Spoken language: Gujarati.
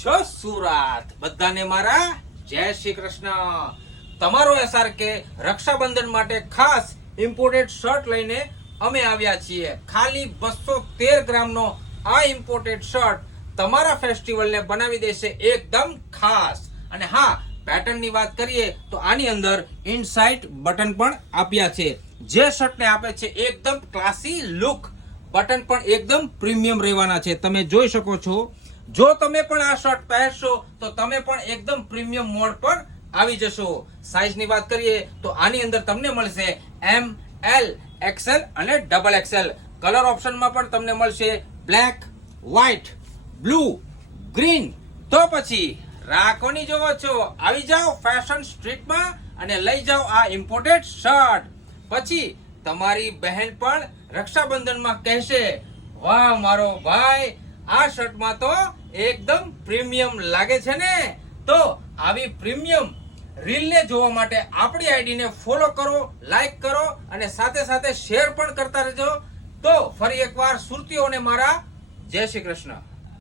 છો સુરત બધાને મારા જય શ્રી કૃષ્ણ। તમારો SRK રક્ષાબંધન માટે ખાસ ઇમ્પોર્ટેડ શર્ટ લઈને અમે આવ્યા છીએ। ખાલી 213 ગ્રામનો આ ઇમ્પોર્ટેડ શર્ટ તમારા ફેસ્ટિવલને બનાવી દેશે એકદમ ખાસ। અને હા, પેટર્નની વાત કરીએ તો આની અંદર ઇનસાઇડ બટન પણ આપ્યા છે, જે શર્ટને આપે છે એકદમ ક્લાસી લુક। બટન પણ એકદમ પ્રીમિયમ રહેવાના છે, તમે જોઈ શકો છો। જો તમે પણ આ શર્ટ પહેરશો તો તમે પણ એકદમ પ્રીમિયમ મોડ પર આવી જશો। સાઈઝની વાત કરીએ તો આની અંદર તમને મળશે M, L, XL અને XXL। કલર ઓપ્શનમાં પણ તમને મળશે બ્લેક, વ્હાઈટ, બ્લુ, ગ્રીન। તો પછી રાહ કોની જોવો છો? આવી જાઓ ફેશન સ્ટ્રીટમાં અને લઈ જાઓ આ ઇમ્પોર્ટેડ શર્ટ। પછી તમારી બહેન પણ રક્ષાબંધનમાં કહેશે, વાહ મારો ભાઈ, આ શર્ટમાં તો એકદમ પ્રીમિયમ લાગે છે ને। તો આવી પ્રીમિયમ રીલને જોવા માટે આપણી આઈડીને ફોલો કરો, લાઈક કરો અને સાથે સાથે શેર પણ કરતા રહેજો। તો ફરી એકવાર સુરતીઓને મારા જય શ્રી કૃષ્ણ।